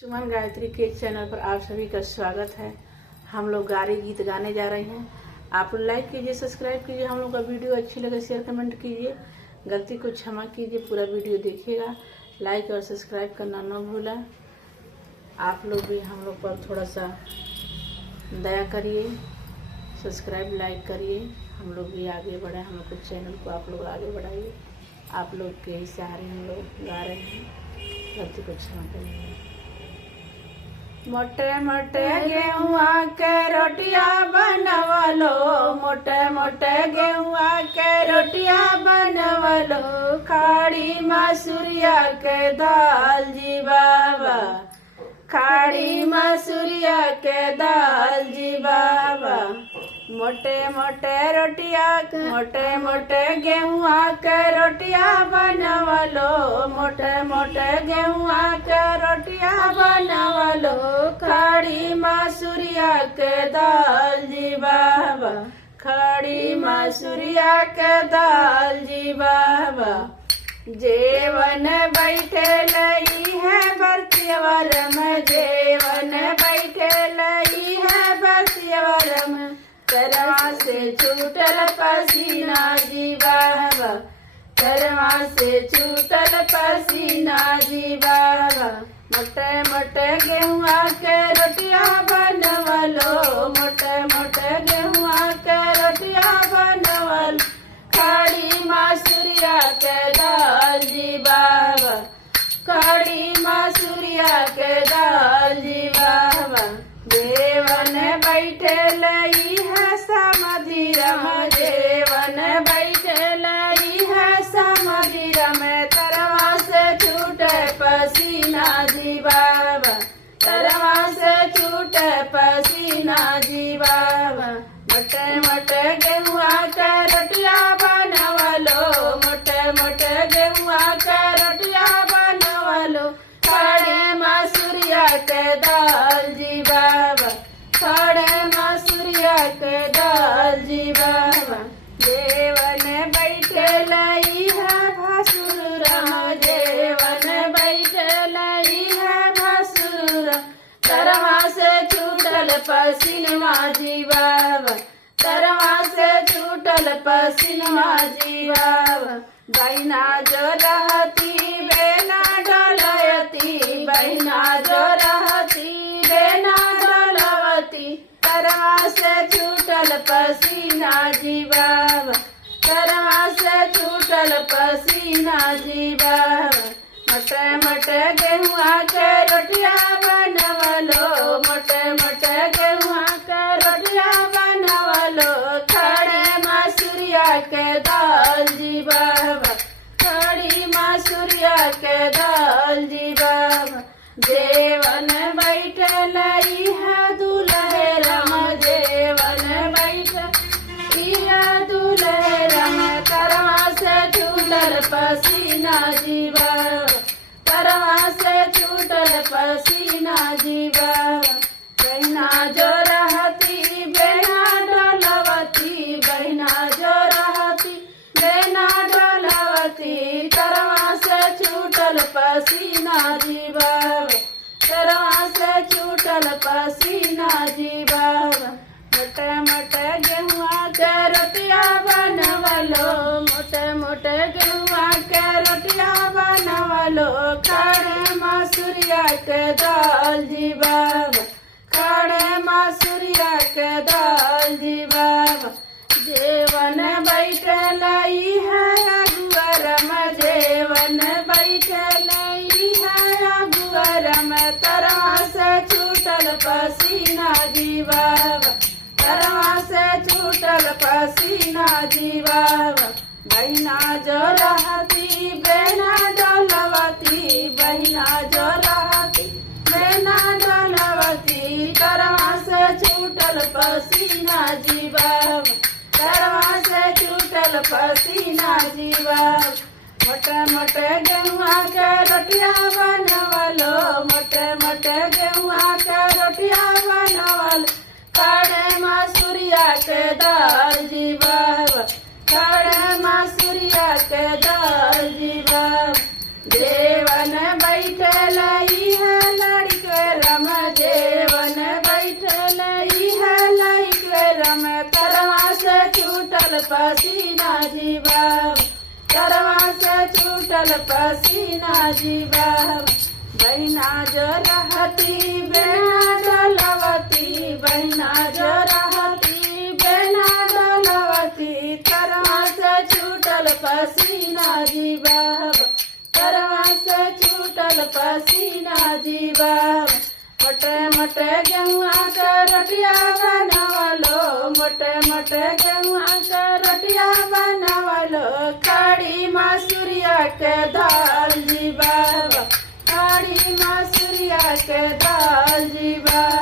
सुमन गायत्री के चैनल पर आप सभी का स्वागत है। हम लोग गारी गीत गाने जा रहे हैं। आप लोग लाइक कीजिए, सब्सक्राइब कीजिए। हम लोग का वीडियो अच्छी लगे शेयर कमेंट कीजिए। गलती को क्षमा कीजिए, पूरा वीडियो देखिएगा। लाइक और सब्सक्राइब करना न भूलें। आप लोग भी हम लोग पर थोड़ा सा दया करिए, सब्सक्राइब लाइक करिए। हम लोग भी आगे बढ़े, हम लोग के चैनल को आप लोग आगे बढ़ाइए। आप लोग के ही सहारे हम लोग गा रहे हैं। गलती को क्षमा करिए। मोटे मोटे गेहुआ के रोटिया बनवलो, मोटे मोटे गेहुआ के रोटिया बनवलो, खाड़ी मसूरिया के दाल जी बाबा, खाड़ी मसूरिया के दाल जी बाबा। मोटे मोटे रोटिया, मोटे मोटे गेहुआ के रोटिया बनवलो, मोटे मोटे गेहुआ के रोटिया बनवलो, खाड़ी मसूरिया के दाल जी बाबा, खाड़ी मसूरिया के दाल जी बाबा। जेवन बैठे लई है बरतियवर में, जेवन बैठे लई है बरतियवर में, करवा से छूटल पसीना जी बाबा, करवा से छूटल पसीना जी बाबा। मोटे मोटे गेहुआ के रोटिया बनवलो, मोटे मोटे गेहुआ के रोटिया बनवलो, खाड़ी मसूरिया के दाल जी बाबा, खाड़ी मसूरिया के दाल जी बाबा। देवन बैठे लई है समधिरम, देवन बैठे लई है समधिरम, तरवा से छूटे पसीना जी बाबा, तरवा से छूटे पसीना जी बाबा। मोटे मोटे गेहुआ के रोटिया बनवलो, मोटे मोटे गेहुआ के रोटिया बनवलो, खाड़ी मसूरिया के दाल जी बाबा, खाड़ी मसूरिया के दाल जी बाबा। देवन बैठे लई है भसुरम, देवन बैठे लई है भसुर, तरवा से छूटल पसीना जी बाबा, तरवा से छूटल पसीना जी बाबा। बहिना जो रहती बेना डोलयती, बहिना जो रहती बेना डोलवती, तरवा से छूटल पसीना जी बाबा, तरवा से छूटल पसीना जी बाबा। मोटे मोटे गेहुआ के रोटिया बनवलो, मोटे मोटे गेहुआ के रोटिया बनवलो, खाड़ी मसूरिया के दाल जी बाबा, खाड़ी मसूरिया के दाल जी बाबा। देवन बैठे लई है दुल्हरम, देवन बैठे है दुल्हरम, तरवा से छूटल पसीना जी बाबा, तरवा से छूटल पसीना जी बाबा। बहिना जो रहती बेना डोलवती, बहिना जो रहती बेना डोलवती, तरवा से छूटल पसीना जी बाबा, तरवा से छूटल पसीना जी बाबा। मोटे मोटे गेहुआ के रोटिया बनवलो, मोटे मोटे गेहुआ के रोटिया बनवलो, खाड़े मसूरिया के दाल जी बाबा, खाड़े मसूरिया के दाल जी बाबा। जेवन बैठे लई है अगुअरम, जेवन बैठे लई है अगुअरम, तरवा से छूटल पसीना जी बाबा, तरवा से छूटल पसीना जी बाबा। बहिना जो रहती बेना डोलवती, बहिना जो रहती बेना डोलवती, तरवा से छूटल पसीना जी बाबा, तरवा से छूटल पसीना जी बाबा। मोटे मोटे गेहुआ के रोटिया बनवलो, मोटे मोटे गेहुआ के रोटिया बनवलो, खाड़े मसूरिया के दाल जी बाबा, खाड़े मसूरिया के दाल जी बाबा। देवन बैठे लई है लड़का पसीना जी बाब, करवा से छूटल पसीना जी बाब। बहिना जो रहती बेना डलवती, बहिना जो रहती बेना डलवती, करवा से छूटल पसीना जी बाब, करवा से छूटल पसीना जी बाब। मोटे मोटे गेहुआ के रोटिया बनावलो, मोटे मोटे गेहुआ के रोटिया बनावलो, काड़ी मसूरिया के दाल जी बाबा, काड़ी मसूरिया के दाल जी बाबा।